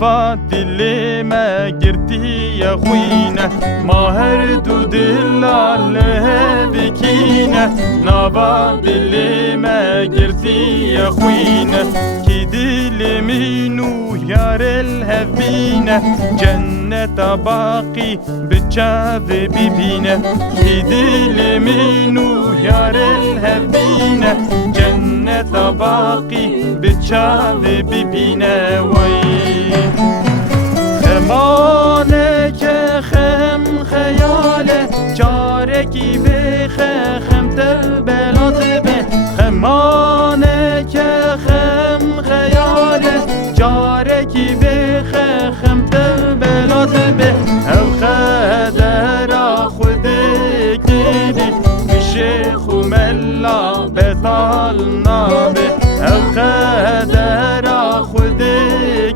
نوا دل ما گرتی خوینه ما هر دو دل الله بکینه نوا دل ما گرتی خوینه کی دل منو یار الهبینه جنت باقی بچاو ببینه کی دل منو یار الهبینه جنت باقی بچاو ببینه وی خمانه که خم خیاله چارکی به خم تبلات به خمانه که خم خیاله چارکی به خم تبلات به او خدر خود گیری میشه خوملا بطال نابه او خدر خود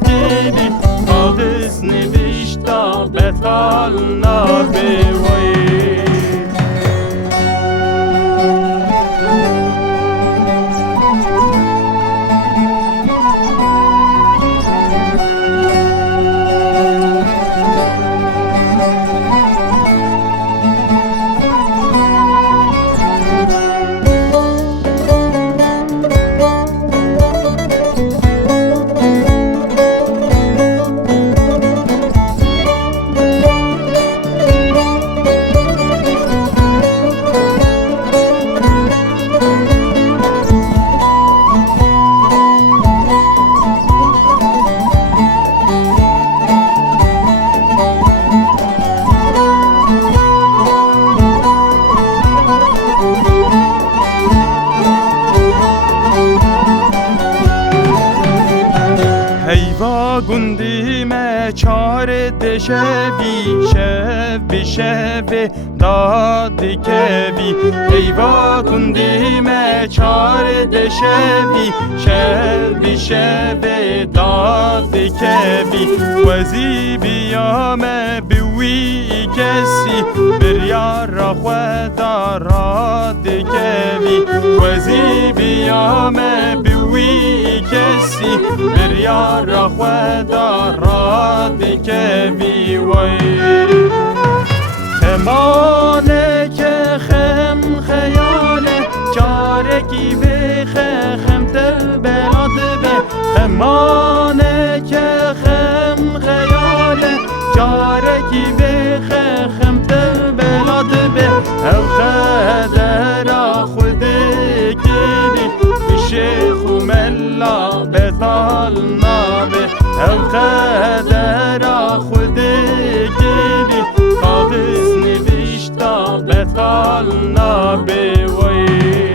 گیری آغز نوشتا بطال نابه وی هیوا گندی ما چار دشوی شب شب داد کوی هیوا گندی ما چار دشوی شب شب داد کوی وزی بیام بوی کسی بریار خدا راد کوی وزی بیام بوی کسی بریار خدا راد کوی وی خمانه که خم خیاله چارکی به خم تبلاد به خمانه که خم خیاله چارکی به خم تبلاد به او خدر خود گیری میشه خوملا بطال نابه او خدر خود گیری کاغذ نوشتا بطال نابه وی